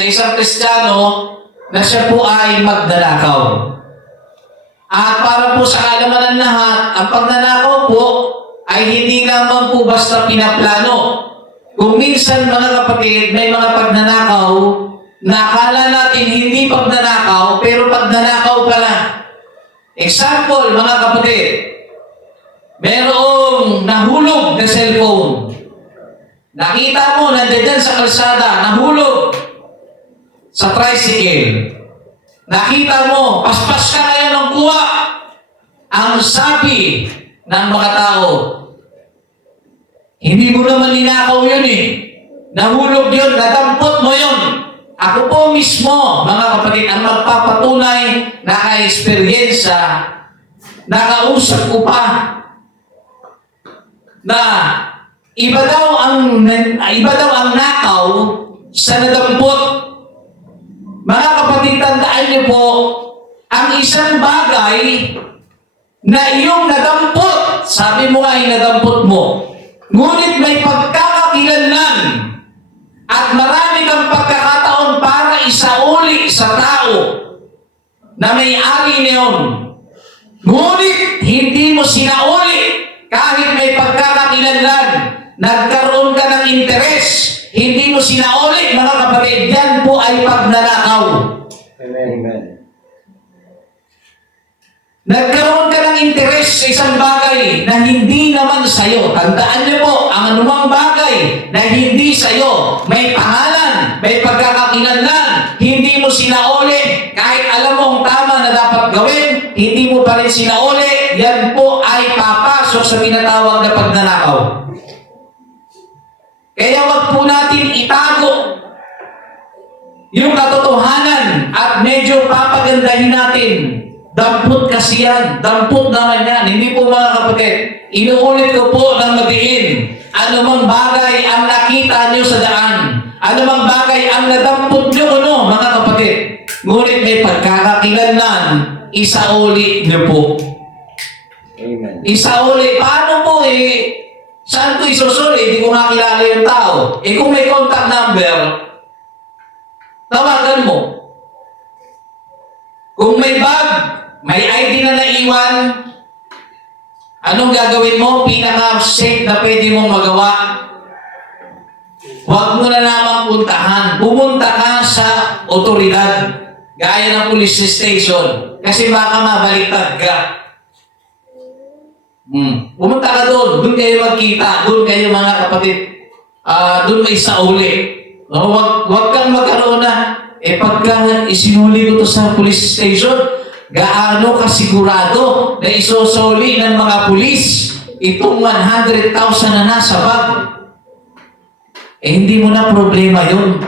sa isang Kristiyano na siya po ay magnanakaw. At para po sa kaalaman ng lahat, ang pagnanakaw po ay hindi lamang po basta pinaplano. Kung minsan mga kapatid, may mga pagnanakaw na akala natin hindi pagnanakaw, pero pagnanakaw pala. Example, mga kapatid, merong nahulog na cellphone. Nakita mo, nandiyan sa kalsada, nahulog sa tricycle. Nakita mo, paspas ka ngayon ng kuha. Ang sabi ng mga tao, hindi mo naman ninakaw yun eh. Nahulog yun, nadampot mo yun. Ako po mismo, mga kapatid, ang magpapatunay na ka-eksperyensya, nakausap ko pa na iba daw ang nakaw sa nadampot. Mga kapatid, tandaan niyo po, ang isang bagay na iyong nadampot, sabi mo nga ay nadampot mo, ngunit may pagkakakilanlan at marami kang pagkakataon para isauli sa tao na may-ari niyon. Ngunit hindi mo sinauli kahit may pagkakakilanlan. Nagkaroon ka ng interes, hindi mo sinauli, mga kapatid, yan po ay pagnanakaw. Amen. Nagkaroon ka ng interes sa isang bagay na hindi naman sa'yo. Tandaan niyo po, ang anumang bagay na hindi sa'yo, may pangalan, may pagkakakilanlan, hindi mo sinauli, kahit alam mo ang tama na dapat gawin, hindi mo pa rin sinauli, yan po ay papasok sa tinatawag na pagnanakaw. Kaya wag po natin itago yung katotohanan at medyo papagandahin natin. Dampot kasi yan. Dampot naman yan. Hindi po mga kapatid. Inuulit ko po ng madiin. Anumang bagay ang nakita nyo sa daan. Anumang bagay ang nadampot nyo mga kapatid. Ngunit may pagkakakilanlan, isauli nyo po. Amen. Isauli. Paano po saan ko isusuli? Hindi ko nakilala yung tao. Kung may contact number, tawagan mo. Kung may bag, may ID na naiwan, anong gagawin mo? Pinaka-safe na pwede mong magawa. Huwag mo na lamang puntahan. Pumunta ka sa otoridad, gaya ng police station, kasi baka mabaliktad ka. Pumunta ka doon kayo magkita, doon kayo mga kapatid, doon may sauli. Huwag kang magkaroon na, pagka isinuli ko to sa police station, gaano kasigurado na isusuli ng mga pulis itong 100,000 na nasa bag? Hindi mo na problema yun.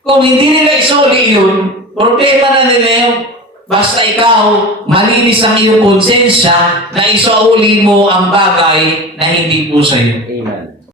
Kung hindi nila isuli yun, problema na nila yun. Basta ikaw, malinis ang iyong konsensya na isauli mo ang bagay na hindi po sa'yo. Amen.